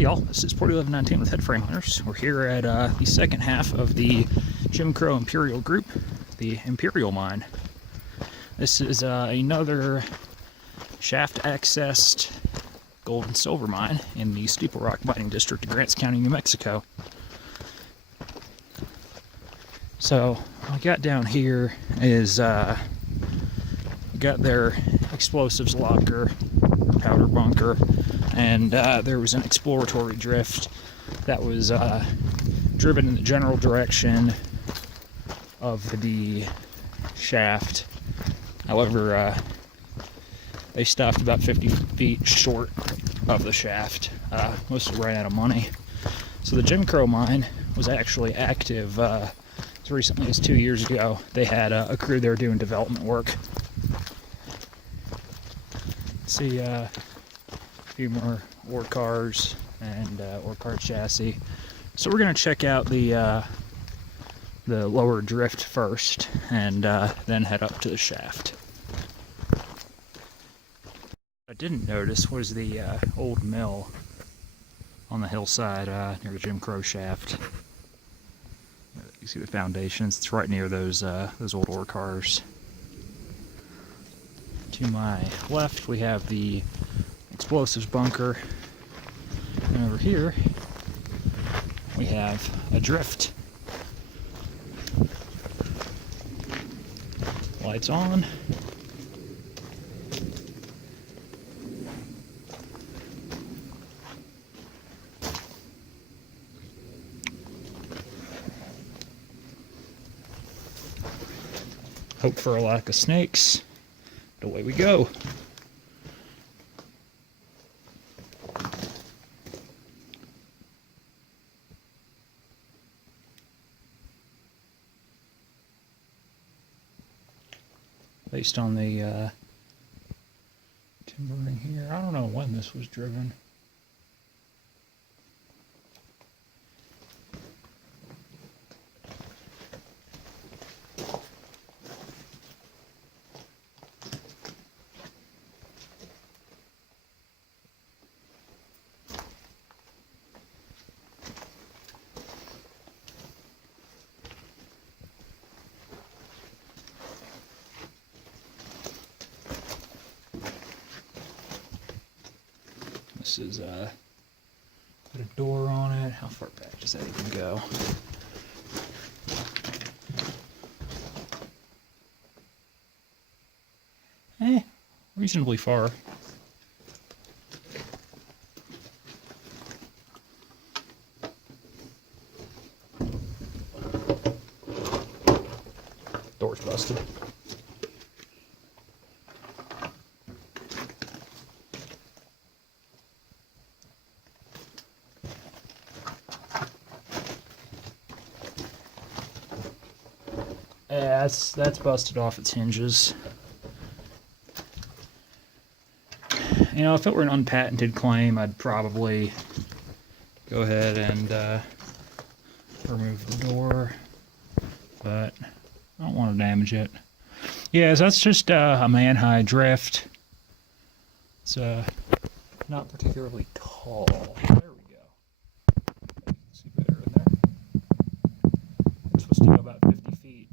Hey y'all, this is Port 1119 with Headframe Hunters. We're here at the second half of the Jim Crow Imperial group, the Imperial Mine. This is another shaft-accessed gold and silver mine in the Steeple Rock Mining District of Grants County, New Mexico. So, what I got down here is, got their explosives locker, powder bunker, and there was an exploratory drift that was driven in the general direction of the shaft. However, they stopped about 50 feet short of the shaft, mostly ran out of money. So the Jim Crow mine was actually active as recently as 2 years ago. They had a crew there doing development work. See a few more ore cars and ore car chassis. So we're going to check out the lower drift first, and then head up to the shaft. I didn't notice was the old mill on the hillside near the Jim Crow shaft. You see the foundations. It's right near those old ore cars. To my left, we have the explosives bunker, and over here we have a drift. Lights on. Hope for a lack of snakes. Away we go. Based on the timbering here, I don't know when this was driven. This is put a door on it. How far back does that even go? Reasonably far. Door's busted. Yeah, that's busted off its hinges. You know, if it were an unpatented claim, I'd probably go ahead and remove the door, but I don't want to damage it. Yeah, so that's just a man-high drift. It's not particularly tall. There we go. See better in there. It's supposed to go about 50 feet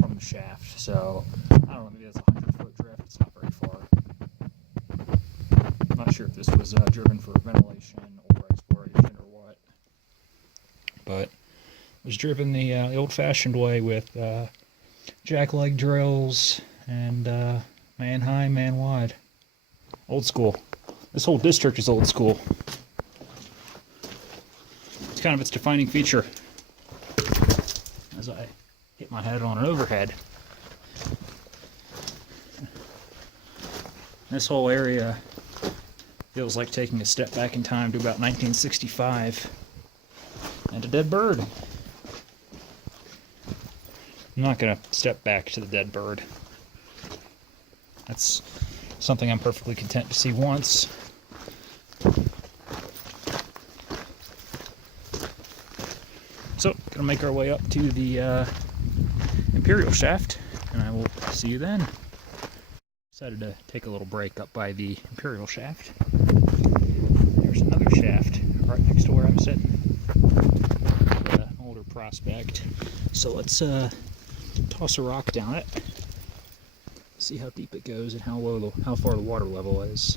from the shaft, so I don't know, maybe that's a 100-foot drift. It's not very far. I'm not sure if this was driven for ventilation or exploration or what, but it was driven the old-fashioned way with jackleg drills and man high, man wide. Old school. This whole district is old school. It's kind of its defining feature. As I hit my head on an overhead. This whole area feels like taking a step back in time to about 1965. And a dead bird. I'm not going to step back to the dead bird. That's something I'm perfectly content to see once. So, gonna make our way up to the Imperial shaft, and I will see you then. Decided to take a little break up by the Imperial shaft. There's another shaft right next to where I'm sitting. An older prospect. So let's toss a rock down it. See how deep it goes and how far the water level is.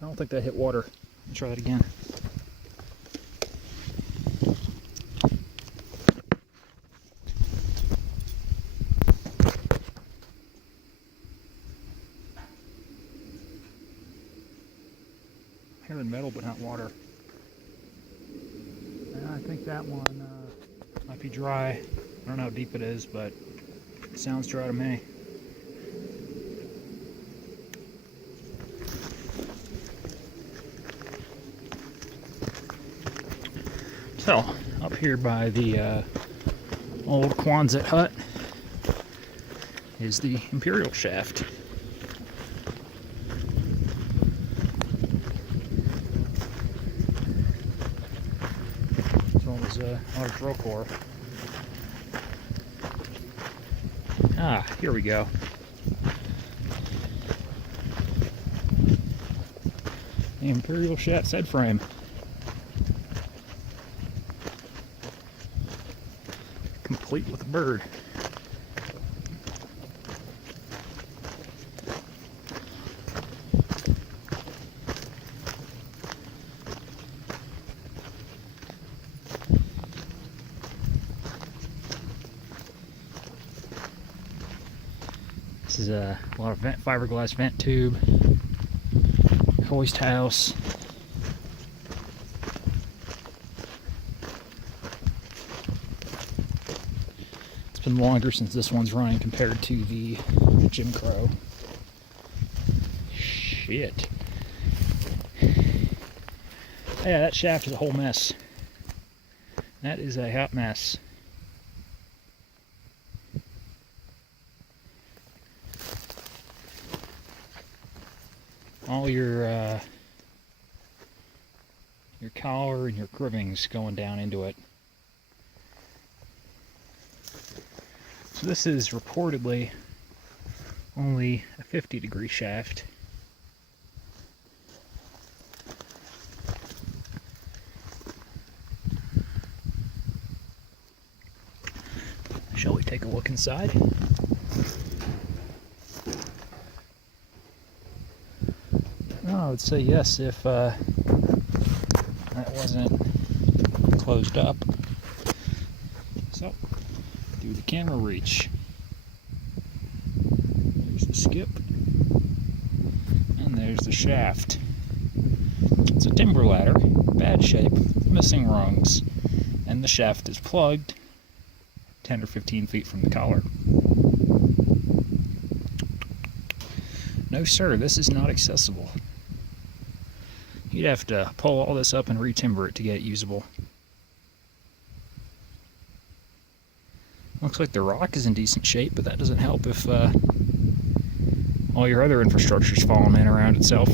I don't think that hit water. Let's try it again. Hearing metal, but not water. And I think that one might be dry. I don't know how deep it is, but it sounds dry to me. So, up here by the old Quonset hut is the Imperial shaft. As well as a lot of drill core. Ah, here we go. The Imperial shaft's headframe. Complete with a bird. This is a lot of fiberglass vent tube, hoist house. It's been longer since this one's running compared to the Jim Crow. Shit. Yeah, that shaft is a whole mess. That is a hot mess. All your collar and your cribbings going down into it. So this is reportedly only a 50-degree shaft. Shall we take a look inside? I would say yes if that wasn't closed up. So, do the camera reach. There's the skip. And there's the shaft. It's a timber ladder, bad shape, missing rungs, and the shaft is plugged 10 or 15 feet from the collar. No sir, this is not accessible. You'd have to pull all this up and re-timber it to get it usable. Looks like the rock is in decent shape, but that doesn't help if all your other infrastructure's falling in around itself.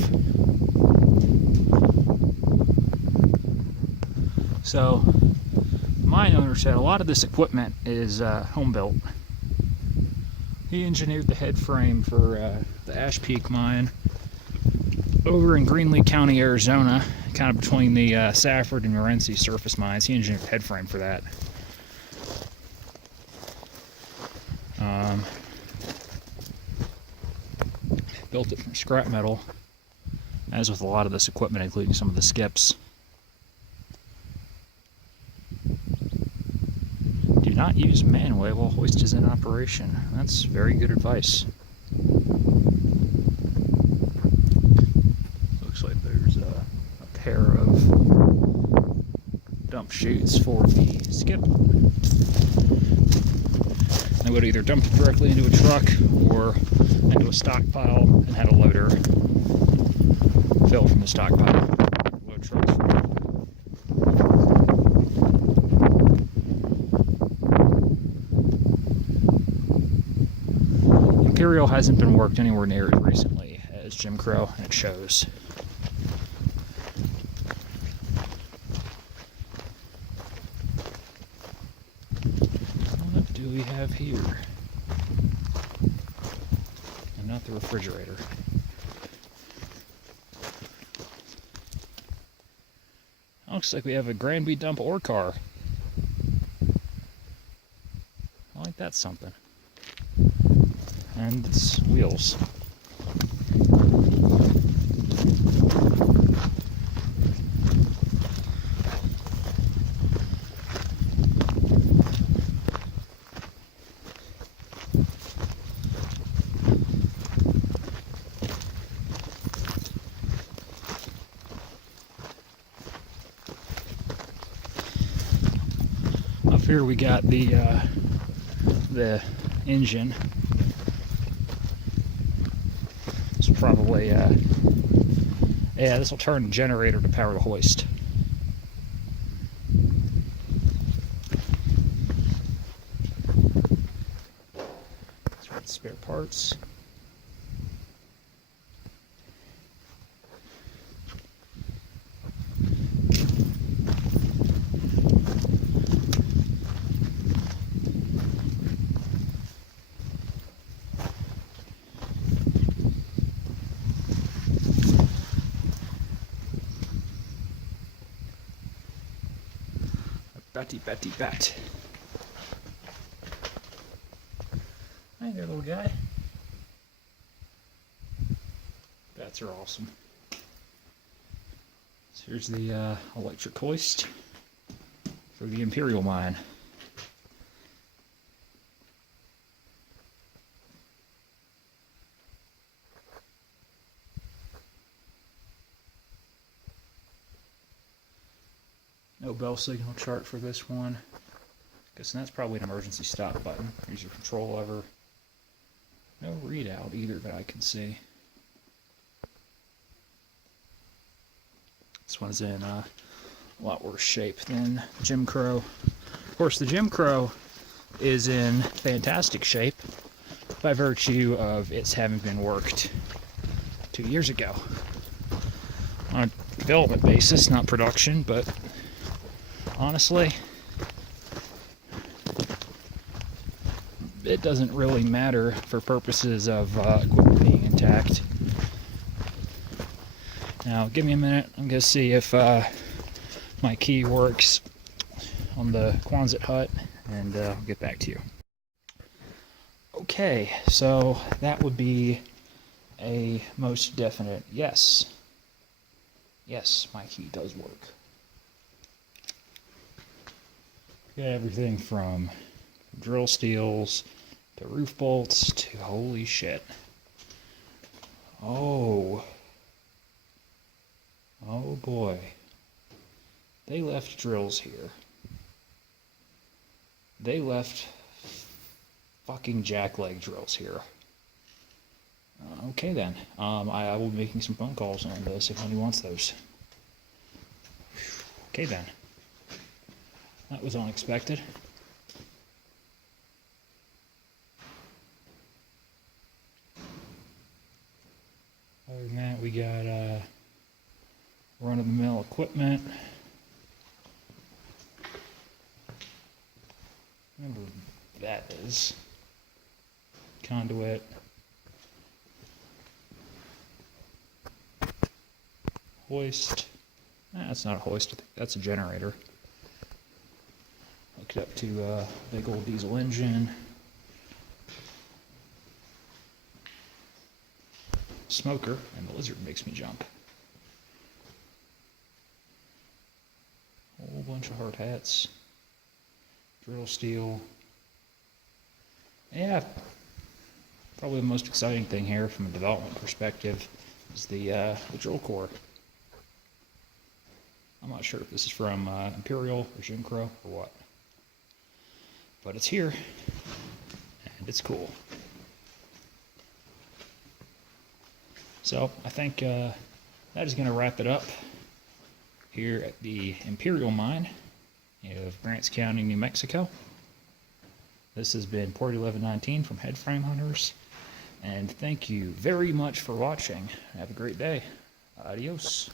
So, mine owner said a lot of this equipment is home built. He engineered the head frame for the Ash Peak mine over in Greenlee County, Arizona, kind of between the Safford and Morenci surface mines. He engineered the head frame for that. Built it from scrap metal, as with a lot of this equipment, including some of the skips. Do not use manway while hoist is in operation. That's very good advice. Looks like there's a pair of dump chutes for the skip. They would either dump it directly into a truck or into a stockpile and had a loader fill from the stockpile. Load trucks from it. Imperial hasn't been worked anywhere near as recently as Jim Crow, and it shows. do we have here? And not the refrigerator. Looks like we have a Granby dump ore car. I like that's something. And its wheels. Up here we got the engine. This will probably, yeah, this will turn the generator to power the hoist. Let's get the spare parts. Betty bat. Hi there, little guy. Bats are awesome. So here's the electric hoist for the Imperial mine. No bell signal chart for this one. Guessing that's probably an emergency stop button. Here's your control lever. No readout either that I can see. This one's in a lot worse shape than Jim Crow. Of course, the Jim Crow is in fantastic shape by virtue of its having been worked 2 years ago. On a development basis, not production, but honestly, it doesn't really matter for purposes of equipment being intact. Now, give me a minute. I'm going to see if my key works on the Quonset hut, and I'll get back to you. Okay, so that would be a most definite yes. Yes, my key does work. Got everything from drill steels to roof bolts to holy shit. Oh boy. They left drills here. They left fucking jackleg drills here. Okay then. I will be making some phone calls on this if anyone wants those. Okay then. That was unexpected. Other than that, we got run-of-the-mill equipment. Remember that is conduit, hoist. That's not a hoist. I think that's a generator. Hooked up to a big old diesel engine. Smoker, and the lizard makes me jump. Whole bunch of hard hats. Drill steel. Yeah, probably the most exciting thing here from a development perspective is the drill core. I'm not sure if this is from Imperial or Jim Crow or what. But it's here, and it's cool. So I think that is going to wrap it up here at the Imperial Mine of Grants County, New Mexico. This has been Port 1119 from Headframe Hunters, and thank you very much for watching. Have a great day. Adios.